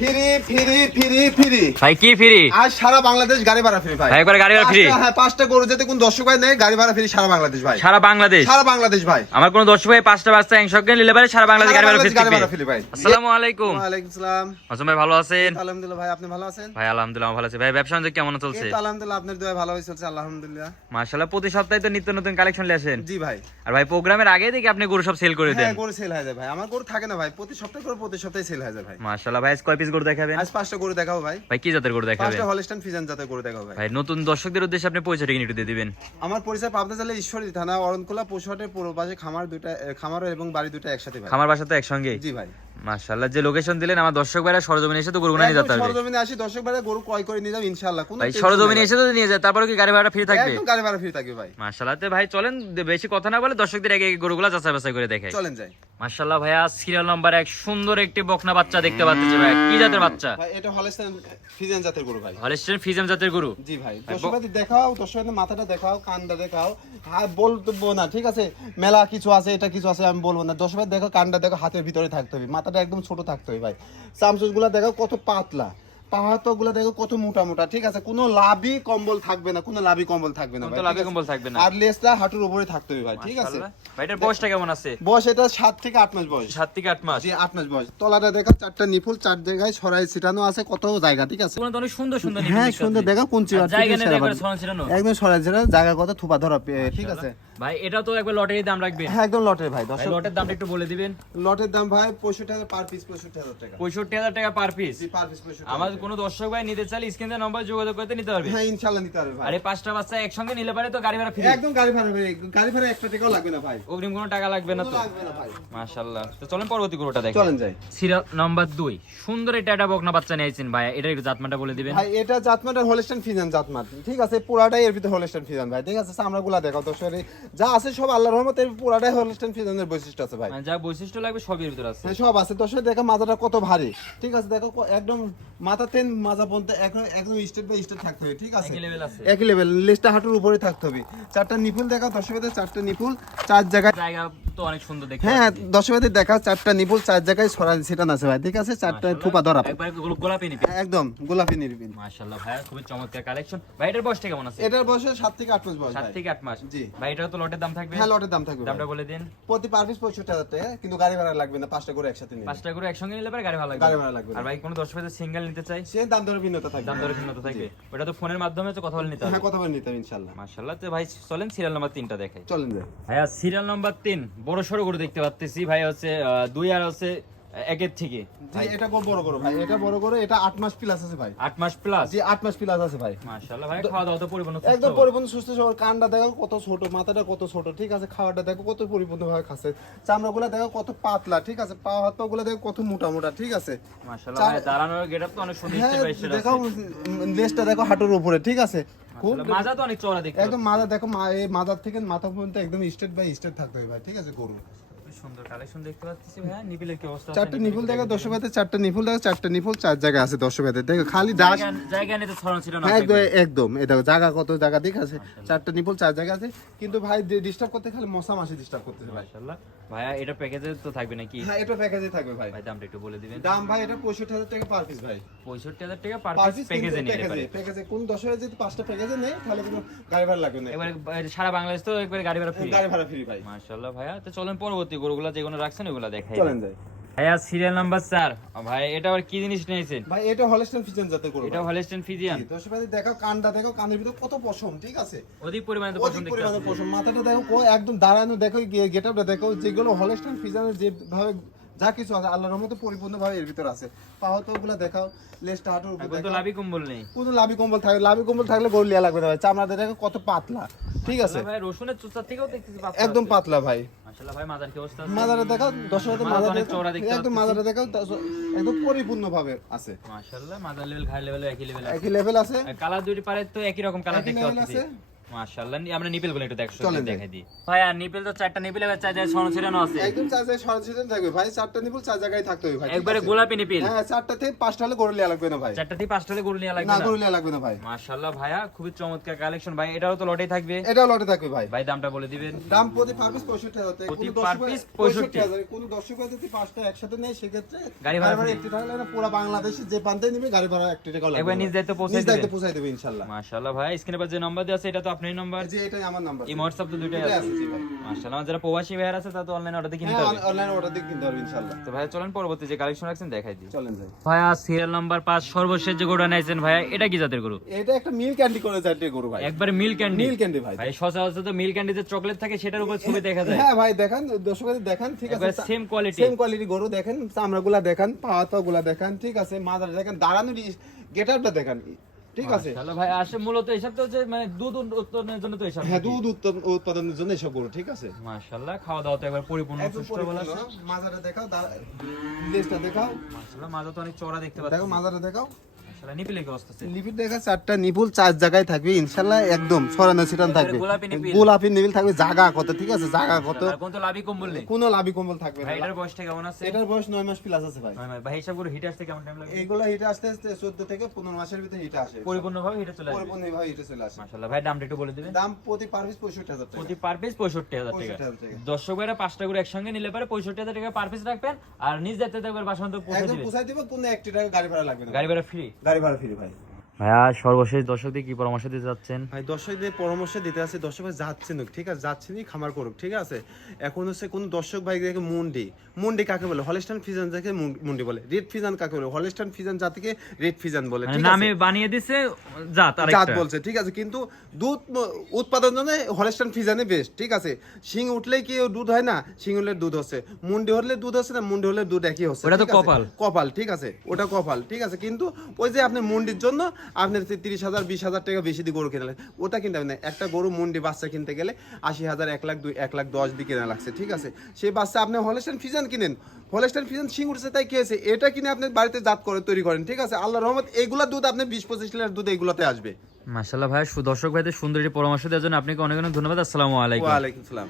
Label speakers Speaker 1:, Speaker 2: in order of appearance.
Speaker 1: Free free free free.
Speaker 2: ভাই কি free?
Speaker 1: আজ সারা বাংলাদেশ গাড়ি ভাড়া ফ্রি ভাই।
Speaker 2: ভাই, গাড়ি ভাড়া free?
Speaker 1: হ্যাঁ পাঁচটা গরু যেতে কোন দর্শক ভাই নেই গাড়ি ভাড়া ফ্রি সারা বাংলাদেশ ভাই।
Speaker 2: সারা বাংলাদেশ?
Speaker 1: সারা বাংলাদেশ ভাই।
Speaker 2: আমার কোনো দর্শক ভাই পাঁচটা বাচ্চা একসঙ্গে নিলে পারে সারা বাংলাদেশ গাড়ি ভাড়া
Speaker 1: বাংলাদেশ গাড়ি ভাড়া
Speaker 2: ফ্রি
Speaker 1: ফ্রি ভাই।
Speaker 2: আসসালামু আলাইকুম।
Speaker 1: ওয়ালাইকুম সালাম।
Speaker 2: আসম ভাই ভালো আছেন?
Speaker 1: আলহামদুলিল্লাহ ভাই আপনি ভালো আছেন?
Speaker 2: ভাই আলহামদুলিল্লাহ ভালো আছে। ভাই ব্যবসা বাণিজ্য কেমন চলছে
Speaker 1: এই তো আলহামদুলিল্লাহ আপনার দোয়া ভালো চলছে আলহামদুলিল্লাহ।
Speaker 2: মাশাআল্লাহ প্রতি সপ্তাহে তো নিত্য নতুন কালেকশন নিয়ে আসেন।
Speaker 1: জি ভাই।
Speaker 2: আর ভাই প্রোগ্রামের আগে থেকে আপনি গরু সব সেল করে দেন।
Speaker 1: হ্যাঁ গরু সেল হয়ে যায় ভাই। আমার গরু থাকে না ভাই। প্রতি সপ্তাহে করে প্রতি সপ্তাহে সেল হয়ে যায় ভাই।
Speaker 2: মাশাআল্লাহ ভাই কয় পিস গরু দেখাবেন।
Speaker 1: আজ পাঁচটা গরু দেখাবো ভাই।
Speaker 2: ভাই কি জাতের গরু দেখাবেন?
Speaker 1: পাঁচটা হলস্টাইন জাতের গরু দেখাবো ভাই।
Speaker 2: ভাই নতুন দর্শকদের উদ্দেশ্যে আপনি পরিচয়টা একটু দিয়ে দিবেন।
Speaker 1: আমার পরিচয় পাবনা জেলা ঈশ্বরী থানা অরণকুলা পশুহাটের পূর্ব পাশে খামার খামার এবং বাড়ি একসাথে ভাই।
Speaker 2: খামার বাসা তো একসঙ্গে?
Speaker 1: জি ভাই।
Speaker 2: মাশাআল্লাহ যে লোকেশন দিলেন আমার দর্শক ভাইরা সরজমিনে এসে তো গরু নিয়ে যেতে পারবে।
Speaker 1: সরজমিনে আসি দর্শক ভাড়া গরু ক্রয় করে নিয়ে যাব ইনশাআল্লাহ কোনো
Speaker 2: ভাই সরজমিনে এসে তো নিয়ে যায় তারপরে কি গাড়ি ভাড়া ফ্রি থাকবে?
Speaker 1: একদম গাড়ি ভাড়া ফ্রি থাকবে ভাই।
Speaker 2: মাশাআল্লাহ তো ভাই চলেন বেশি কথা না বলে দর্শকদের আগে গরুগুলা যাচাই বাছাই করে দেখাই।
Speaker 1: চলেন যাই।
Speaker 2: মাশাআল্লাহ ভাইয়া সিরিয়াল নাম্বার এক সুন্দর একটি বকনা বাচ্চা দেখতে পাচ্ছি ভাই কি জাতের বাচ্চা?
Speaker 1: ভাই এটা হলস্টাইন ফিজিয়ান জাতের গরু ভাই।
Speaker 2: হলিস্টিয়ান ফিজেন জাতের গরু?
Speaker 1: জি ভাই দর্শকদের দেখাও দর্শকদের মাথাটা দেখাও কানটা দেখাও। হ্যাঁ বলব না ঠিক আছে? মেলা কিছু আছে এটা কিছু আছে আমি বলব না। দর্শকদের দেখো কানটা দেখো হাতের ভিতরে থাকতে হবে। মাথাটা একদম ছোট থাকতে হবে ভাই। চামচুসগুলা দেখো কত পাতলা। পাহাড় দেখো কত মোটা মোটা ঠিক আছে? কোনো লাভই কম্বল থাকবে না কোনো লাভই কম্বল থাকবে না
Speaker 2: লাভই কম্বল থাকবে না।
Speaker 1: আর লেজটা হাঁটুর উপরে থাকতে হবে ভাই ঠিক আছে?
Speaker 2: মাশাআল্লাহ। ভাই এটার বয়সটা কেমন আছে?
Speaker 1: বয়স এটা সাত থেকে আট মাস বয়স।
Speaker 2: সাত থেকে আট মাস।
Speaker 1: জি আট মাস বয়স। তলাটা দেখো চারটা নিপুল চার জায়গায় ছড়াই ছিটানো আছে কত জায়গা ঠিক আছে?
Speaker 2: অনেক সুন্দর সুন্দর
Speaker 1: হ্যাঁ সুন্দর দেখো কোন।
Speaker 2: জায়গা।
Speaker 1: একদম ছড়াই ছিটানো জায়গা কত থুপা ধরা ঠিক আছে?
Speaker 2: ভাই এটা তো একবার লটারি দাম রাখবেন।
Speaker 1: হ্যাঁ একদম লটের ভাই দর্শক
Speaker 2: লটের দামটা একটু বলে দিবেন।
Speaker 1: লটের দাম ভাই পঁয়ষট্টি হাজার পার পিস পঁয়ষট্টি হাজার টাকা।
Speaker 2: পঁয়ষট্টি হাজার টাকা পার পিস
Speaker 1: পার পিস পঁয়ষট্টি
Speaker 2: আমার কোনো দর্শক ভাই নিতে চাইলে স্ক্রিনে নম্বর যোগাযোগ করতে নিতে পারবে।
Speaker 1: হ্যাঁ ইনশাল্লাহ নিতে পারবে
Speaker 2: আরে পাঁচটা বাচ্চা একসঙ্গে নিলে পারে তো গাড়ি ভাড়া ফ্রি
Speaker 1: একদম গাড়ি ভাড়া ভাই গাড়ি ভাড়া একটা টাকাও লাগবে না ভাই।
Speaker 2: অগ্রিম কোনো টাকা লাগবে না তো?
Speaker 1: লাগবে না ভাই।
Speaker 2: মাশাআল্লাহ। তো চলেন পরবর্তী গরুটা দেখেন
Speaker 1: চলেন যাই।
Speaker 2: সিরিয়াল নাম্বার দুই। সুন্দর এটা একটা বকনা বাচ্চা নিয়েছেন ভাই। এটা একটু জাতমানটা বলে দিবেন।
Speaker 1: ভাই এটা জাতমাটা হলস্টাইন ফিজান জাতমাট ঠিক আছে পুরাটাই এর ভিতরে হলস্টাইন ফিজান ভাই। ঠিক আছে চামড়াগুলা দেখাও দর্শক যা আছে সব আল্লাহর রহমতে পুরাটাই হলস্টাইন ফিজানের বৈশিষ্ট্য আছে ভাই।
Speaker 2: মানে যা বৈশিষ্ট্য লাগবে সবই ভিতরে আছে।
Speaker 1: হ্যাঁ সব আছে। দর্শক দেখো মাথাটা কত ভারী। ঠিক আছে দেখো একদম মাথা তেন মাজা পর্যন্ত একদম একদম স্টেট বাই স্টেট থাকতে হবে ঠিক আছে?
Speaker 2: একই level আছে।
Speaker 1: একই লেভেল লেজটা হাঁটুর উপরে থাকতে হবে। চারটা নিপুল দেখা দর্শকদের চারটা নিপুল চার জায়গায়
Speaker 2: জায়গা তো অনেক সুন্দর দেখতে
Speaker 1: হ্যাঁ
Speaker 2: পাচ্ছি।
Speaker 1: দর্শকদের দেখা চারটা নিপুল চার জায়গায় সেটা আছে ভাই ঠিক আছে? চারটা থুপা ধরা।
Speaker 2: একবার গোলাপি নিবি
Speaker 1: একদম গোলাপি নির্বিন
Speaker 2: মাশাআল্লাহ ভাই খুবই চমৎকার কালেকশন ভাই এটার বয়সটা কেমন আছে?
Speaker 1: এটার বয়স সাত থেকে আট মাস বয়স
Speaker 2: সাত থেকে আট মাস।
Speaker 1: জি।
Speaker 2: ভাই এটার তো লটের দাম থাকবে?
Speaker 1: হ্যাঁ লটের দাম থাকবে
Speaker 2: দামটা বলে দিন।
Speaker 1: প্রতি পার পিস পঁয়ষট্টি হাজার টাকা কিন্তু গাড়ি ভাড়া লাগবে না পাঁচটা করে একসাথে নিয়ে
Speaker 2: পাঁচটা করে একসঙ্গে নিলে পারে গাড়ি ভালো লাগবে।
Speaker 1: গাড়ি ভাড়া লাগবে
Speaker 2: আর ভাই কোনো দশ হাজার সিঙ্গেল নিতে চাই
Speaker 1: সে দাম দরের ভিন্নতা থাকবে।
Speaker 2: দাম দরে ভিন্নতা থাকবে। ওটা তো ফোনের মাধ্যমে তো কথা বলে নিতে হবে।
Speaker 1: হ্যাঁ কথা বলে নিতে হবে ইনশাল্লাহ
Speaker 2: মাশাআল্লাহ। তো ভাই চলেন সিরিয়াল নাম্বার তিনটা দেখাই।
Speaker 1: চলেন যাই
Speaker 2: ভাইয়া সিরিয়াল নাম্বার তিন বড় সড়ো করে দেখতে পাচ্ছি ভাই হচ্ছে দুই আর হচ্ছে একের থেকে।
Speaker 1: জি এটা খুব বড় করো ভাই এটা বড় করো এটা আট মাস প্লাস আছে ভাই।
Speaker 2: আট মাস প্লাস
Speaker 1: জি আট মাস প্লাস আছে ভাই।
Speaker 2: মাশাআল্লাহ ভাই খাওয়া দাওয়া তো পরিপূর্ণ।
Speaker 1: একদম পরিপূর্ণ সুস্থ সবল কানটা দেখো কত ছোট মাথাটা কত ছোট ঠিক আছে? খাওয়াটা দেখো কত পরিপূর্ণ ভাবে খাচ্ছে। চামড়াগুলো দেখো কত পাতলা ঠিক আছে? পা হাতগুলো দেখো কত মোটা মোটা ঠিক আছে?
Speaker 2: মাশাআল্লাহ ভাই দাঁড়ানোর গেটআপ তো অনেক সুন্দর
Speaker 1: হ্যাঁ
Speaker 2: স্টেপ
Speaker 1: দেখো লেজটা দেখো হাঁটুর উপরে ঠিক আছে? খুব
Speaker 2: মাজা তো অনেক চওড়া দেখতে।
Speaker 1: একদম মাথা দেখো মা এই মাথার থেকে মাথা পর্যন্ত একদম স্টেট বাই স্টেট থাকতে হবে ভাই ঠিক আছে গরু
Speaker 2: সুন্দর কালেকশন দেখতে পাচ্ছি ভাই নিপিলের কি অবস্থা আছে?
Speaker 1: চারটে নিপুল দেখো চারটে নিপুল দেখো চারটে নিপুল চার আছে দেখো খালি ডাস
Speaker 2: জায়গা- জায়গা নিতে ছড়ানো ছিল না
Speaker 1: একদম একদম। এই দেখো জায়গা কত জায়গা চারটে নিপুল চার জায়গা আছে। কিন্তু ভাই ডিস্টার্ব করতে খালি মশা মাসি ডিস্টার্ব করতেছে ভাই।
Speaker 2: মাশাআল্লাহ। ভাইয়া এটা প্যাকেজে তো থাকবে নাকি?
Speaker 1: হ্যাঁ এটা প্যাকেজে থাকবে ভাই।
Speaker 2: ভাই দামটা একটু বলে দিবেন।
Speaker 1: দাম ভাই এটা পঁয়ষট্টি হাজার টাকা পার পিস ভাই।
Speaker 2: পঁয়ষট্টি হাজার টাকা পার পিস প্যাকেজে নিতে পারে
Speaker 1: প্যাকেজে কোন দশ হাজার যদি পাঁচটা প্যাকেজে নেই তাহলে কোনো গাড়ি ভাড়া লাগবে না।
Speaker 2: এবারে সারা বাংলাদেশ তো একবারে গাড়ি ভাড়া ফ্রি
Speaker 1: গাড়ি ভাড়া ফ্রি ভাই।
Speaker 2: মাশাআল্লাহ ভাইয়া। তো চলেন পরবর্তী গরুগুলা যেগুলো রাখছেন ওগুলা দেখাই।
Speaker 1: চলেন যাই।
Speaker 2: ভাইয়া সিরিয়াল নাম্বার চার। ভাই এটা আবার কি জিনিস নিয়েছেন?
Speaker 1: ভাই এটা হলস্টেন ফিজিয়ান যাতে করব
Speaker 2: এটা হলিস্টেন ফিজিয়ান
Speaker 1: দশ ভাই দেখো কানটা দেখো কানের ভিতরে কত পশম ঠিক আছে?
Speaker 2: অধিক পরিমাণে তো পশম দেখতে।
Speaker 1: পশম। মাথাটা দেখো ও একদম দাঁড়ানো দেখো গেট আপটা দেখো যেগুলো হলস্টেন ফিজানের যেভাবে যা কিছু আছে আল্লাহর রহমতে পরিপূর্ণ ভাবে এর ভিতর আছে। পাহতগুলা দেখাও লেজটা হাঁটুর
Speaker 2: তো লাভি কম্বল নেই।
Speaker 1: কোনো লাভি কম্বল থাকবে লাভি কম্বল থাকলে গরু লিয়া লাগবে না ভাই। চামড়াটা দেখো কত পাতলা ঠিক আছে?
Speaker 2: ভাই রসুনের চুচার থেকেও দেখতেছি পাতলা
Speaker 1: একদম পাতলা ভাই।
Speaker 2: মাশাআল্লাহ ভাই মাজার কি অবস্থা
Speaker 1: দেখাও হাজার
Speaker 2: অনেক চওড়া দেখতে
Speaker 1: একদম দেখাও একদম পরিপূর্ণ ভাবে আছে।
Speaker 2: মাশাআল্লাহ মাজার লেভেল ঘাড় লেভেল একই লেভেল
Speaker 1: একই লেভেল আছে।
Speaker 2: কালার দুইটি পারে তো একই রকম কালার দেখতে পাচ্ছি। মাশাআল্লাহ নি- আমরা নিপেল একটু দেখ
Speaker 1: চলেন যাই।
Speaker 2: দেখাই দিই। ভাই আর নিপেল তো চারটা নিপেল এবার চার জায়গায় ছড়ানো আছে।
Speaker 1: একদম চার জায়গায় সরাসরি থাকবে। ভাই চারটা নিপুল চার জায়গায় থাকতে হবে ভাই
Speaker 2: একবারে গোলাপি নিপেল।
Speaker 1: হ্যাঁ চারটা থেকে পাঁচটা হলে গরু লিয়া লাগবে না ভাই।
Speaker 2: চারটা থেকে পাঁচটাতে গরু নিয়ে লাগবে
Speaker 1: না
Speaker 2: না?
Speaker 1: গরু লিয়া লাগবে না ভাই।
Speaker 2: মাশাআল্লাহ ভাইয়া খুবই চমৎকার কালেকশন ভাই এটাও তো লটেই থাকবে?
Speaker 1: এটাও লটে থাকবে ভাই।
Speaker 2: ভাই দামটা বলে দিবেন।
Speaker 1: দাম প্রতি পার পিস পঁয়ষট্টি হাজার
Speaker 2: প্রতি
Speaker 1: কোনো দর্শক-
Speaker 2: 65
Speaker 1: হাজার। দর্শক যদি পাঁচটা একসাথে নেয় সেক্ষেত্রে
Speaker 2: গাড়ি ভাড়া।
Speaker 1: একটি না, পুরো বাংলাদেশে যে প্রান্তে নিবে গাড়ি ভাড়া একটি টাকা লাগবে
Speaker 2: একবার নিজ। দায়িত্ব
Speaker 1: নিজ। দেবে
Speaker 2: মাশাআল্লাহ ভাই স্ক্রিনে যে নাম্বার দেওয়া আছে এটা তো আপনার নাম্বার
Speaker 1: যে এটাই আমার নাম্বার
Speaker 2: এই হোয়াটসঅ্যাপ তো দুইটাই আছে।
Speaker 1: জি ভাই।
Speaker 2: মাশাআল্লাহ আমার যারা প্রবাসী ভাইয়ার আছে তারা তো অনলাইনে অর্ডার দিয়ে কিনতে
Speaker 1: হ্যাঁ অনলাইন অর্ডার দিয়ে কিনতে পারবে ইনশাল্লাহ
Speaker 2: তো ভাই চলেন পরবর্তী যে কালেকশন রাখছেন দেখাই দিই।
Speaker 1: চলেন ভাই।
Speaker 2: ভাইয়া সিরিয়াল নাম্বার পাঁচ সর্বশেষ যে গরুটা ভাইয়া এটা কি জাতের গরু?
Speaker 1: এটা একটা মিল ক্যান্ডি করে চারটে গরু ভাই।
Speaker 2: একবারে মিল্ক ক্যান্ডি
Speaker 1: মিল ক্যান্ডি ভাই।
Speaker 2: ভাই সচরাচর তো মিল্ক ক্যান্ডি যে চকলেট থাকে সেটার উপর ছবি দেখা যায়।
Speaker 1: হ্যাঁ ভাই দেখান দর্শকদের দেখান ঠিক আছে।
Speaker 2: সেম কোয়ালিটি
Speaker 1: সেম কোয়ালিটি গরু দেখেন চামড়াগুলা দেখান পাওয়া গুলা দেখান ঠিক আছে। মাদার দেখেন দাঁড়ানোর গেটআপটা দেখান। ঠিক আছে।
Speaker 2: তাহলে ভাই আসে মূলত এসব তো হচ্ছে মানে দুধ উৎপাদনের জন্য তো এসব
Speaker 1: হ্যাঁ দুধ উৎপাদনের জন্য এসব গরু ঠিক আছে।
Speaker 2: মাশাআল্লাহ খাওয়া দাওয়া তো একবার পরিপূর্ণ সুস্থ বলা আছে।
Speaker 1: মাজাটা দেখাও দেশটা দেখাও।
Speaker 2: মাশাআল্লাহ মাজা তো অনেক চড়া দেখতে
Speaker 1: দেখো
Speaker 2: মাজারটা
Speaker 1: মাজাটা দেখাও।
Speaker 2: মাশাআল্লাহ নিপিলে কি অবস্থা আছে?
Speaker 1: লিপিড দেখা চারটা নিপুল চার জায়গায় থাকবে ইনশাল্লাহ একদম ছড়ানো ছিটান থাকবে।
Speaker 2: গোলাপি নিপিল।
Speaker 1: থাকবে জায়গা কত ঠিক আছে? জায়গা কত?
Speaker 2: কোন তো লাভি কম বললে।
Speaker 1: কোনো লাভি কম্বল থাকবে
Speaker 2: ভাই এটার বয়সটা কেমন আছে?
Speaker 1: এটার বয়স নয় মাস প্লাস আছে ভাই।
Speaker 2: ভাই হিসাব করে হিট আসতে কেমন টাইম লাগে
Speaker 1: এইগুলো হিটে আসতে আসতে চোদ্দ থেকে পনেরো মাসের ভিতরে হিটে আসে।
Speaker 2: পরিপূর্ণভাবে হিটে চলে আসবে।
Speaker 1: পরিপূর্ণ ভাবে চলে আসে।
Speaker 2: মাশাআল্লাহ। ভাই দামটা একটু বলে দিবেন।
Speaker 1: দাম প্রতি পার পিস পঁয়ষট্টি হাজার টাকা।
Speaker 2: প্রতি পার পিস পঁয়ষট্টি হাজার টাকা।
Speaker 1: পঁয়ষট্টি হাজার টাকা।
Speaker 2: দর্শক ভাইরা পাঁচটা করে একসঙ্গে নিলে পারে পঁয়ষট্টি হাজার টাকা পার পিস রাখবেন। আর নিজ দায়িত্বে একবার বাসন্ত পৌঁছে
Speaker 1: একদম
Speaker 2: দিবেন।
Speaker 1: দিব কোনো একটি টাকা গাড়ি ভাড়া লাগবে না।
Speaker 2: গাড়ি ভাড়া ফ্রি
Speaker 1: গাড়ি ভাড়া ফ্রি ভাই।
Speaker 2: ভাইয়া সর্বশেষ দর্শকদের কি পরামর্শ দিতে যাচ্ছেন?
Speaker 1: ভাই দর্শকদের পরামর্শ দিতে আছে দর্শক ভাই যাচ্ছেন ঠিক আছে? যাচ্ছেনই খামার করুক ঠিক আছে? এখন হচ্ছে কোন দর্শক ভাই দেখে মুন্ডি মুন্ডি কাকে বলে? হলস্টান ফিজান যাকে মুন্ডি বলে রেড ফিজান কাকে বলে? হলস্টান ফিজান জাতিকে রেড ফিজান বলে
Speaker 2: মানে নামে বানিয়ে দিছে জাত আর
Speaker 1: জাত বলছে ঠিক আছে? কিন্তু দুধ উৎপাদন জন্য হলস্টান ফিজানে বেস্ট ঠিক আছে? শিং উঠলেই কি দুধ হয় না? শিং উঠলে দুধ হচ্ছে। মুন্ডি হলে দুধ হচ্ছে না মুন্ডি হলে দুধ একই হচ্ছে
Speaker 2: ওটা তো কপাল।
Speaker 1: কপাল ঠিক আছে? ওটা কপাল ঠিক আছে? কিন্তু ওই যে আপনি মুন্ডির জন্য আপনার তিরিশ হাজার বিশ হাজার টাকা বেশি দিয়ে গরু কিনে লাগবে ওটা কিনতে হবে না একটা গরু মুন্ডি বাচ্চা কিনতে গেলে আশি হাজার এক লাখ দুই এক লাখ দশ দিয়ে কেনা লাগছে ঠিক আছে? সেই বাচ্চা আপনি হলেস্টান ফিজান কিনেন। হলেস্টান ফিজান সিং উঠছে তাই কি হয়েছে এটা কিনে আপনি বাড়িতে জাত করে তৈরি করেন ঠিক আছে? আল্লাহ রহমত এগুলা দুধ আপনি বিশ পঁচিশ লিটার দুধ এগুলোতে আসবে।
Speaker 2: মাশাআল্লাহ ভাই দর্শক ভাইদের সুন্দর পরামর্শ দেওয়ার জন্য আপনাকে অনেক অনেক ধন্যবাদ। আসসালামু আলাইকুম।
Speaker 1: ওয়ালাইকুম সালাম।